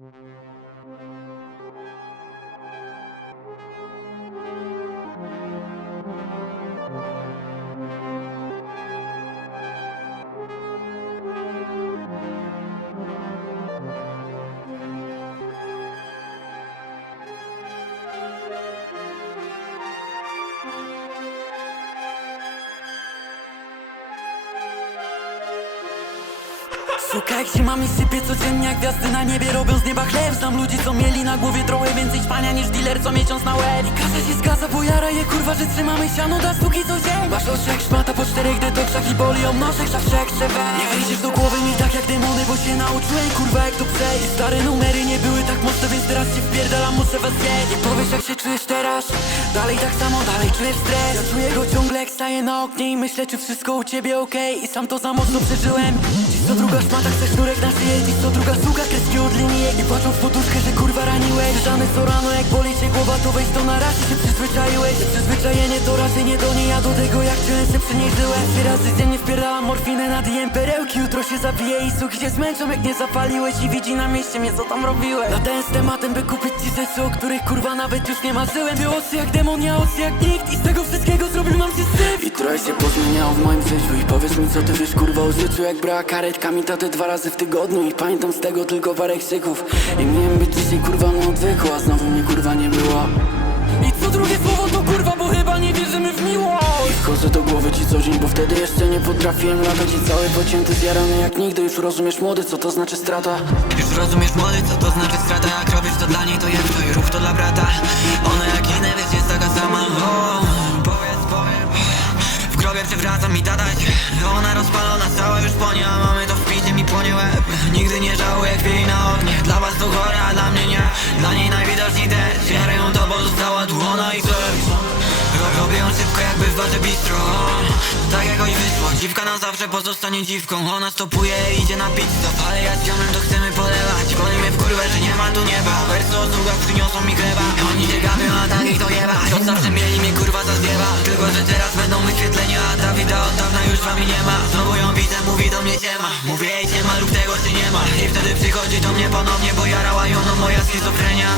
Mm-hmm. Suka jak zima mi sypie codziennie jak gwiazdy na niebie robią z nieba chleb. Znam ludzi co mieli na głowie trochę więcej śpania niż dealer co miesiąc na łeb. I każda się zgadza, bo jara je kurwa, że trzymamy siano da sztuki co dzień. Masz jak szmata po czterech detoksach boli o mnożek zawsze jak trzeba Nie wejdziesz do głowy mi tak jak demony, bo się nauczyłem kurwa jak to przejść. Stare numery nie były tak mocne, więc teraz się wpierdalam, muszę was zjeść. Nie powiesz jak się czujesz teraz, dalej tak samo, dalej czujesz stres. Ja czuję go ciągle jak staję na oknie i myślę czy wszystko u ciebie okej. I sam to za mocno przeżyłem. Dziś co druga szmata chce sznurek na szyję. Dziś co druga sługa kreski od linijek I płaczą w poduszkę, że kurwa raniłeś. Żany co rano jak boli cię głowa to weź to na raz się Przyzwyczajenie to raczej nie do niej Ja do tego jak czułem się przy niej żyłem Trzy razy dziennie wpierdalam morfinę na DM perełki. Jutro się zabiję i suki się zmęczą jak nie zapaliłeś I widzi na mieście mnie co tam robiłeś. Latałem z tematem by kupić ci rzeczy, o których kurwa nawet już nie marzyłem Ty oczy jak demon, ja oczy jak nikt. I z tego wszystkiego zrobił nam się syf. I trochę się pozmieniało w moim życiu. I powiedz mi co ty wiesz kurwa o życiu. Jak brała karetka mi tatę dwa razy w tygodniu. I pamiętam z tego tylko parę krzyków. I miałem być dzisiaj kurwa na odwyku A znowu miłość I wchodzę do głowy ci co dzień, bo wtedy jeszcze nie potrafiłem latać I cały pocięty, zjarany jak nigdy. Już rozumiesz młody, co to znaczy strata? Już rozumiesz młody, co to znaczy strata? Jak robisz to dla niej, to jak to i rób to dla brata. Ona jak inne, wiesz, jest taka sama. O, Powiedz, powiem W grobie przywraca mi dadać Ona rozpalona, cała już płonie A mamy to w picie, mi płonie łeb. Nigdy nie żałuję chwili na ognie. Dla was to chore, a dla mnie nie. Dla niej najwidoczniej też Wiarę ją to, bo została tu ona i Robię szybko jakby w barze bistro Tak jakoś wyszło Dziwka na zawsze pozostanie dziwką. Ona stopuje idzie na pit Ale ja z ziomem to chcemy polewać. Boli mnie w kurwę, że nie ma tu nieba. Wersy o sługach przyniosą mi chleba. Oni się gapią, a takich to jeba. Od zawsze mieli mnie kurwa za zwiewa Tylko, że teraz będą wyświetlenia A Dawida od dawna już z wami nie ma. Znowu ją widzę, mówi do mnie siema Mówię jej siema lub tego czy nie ma. I wtedy przychodzi do mnie ponownie Bo jarała ją no moja schizofrenia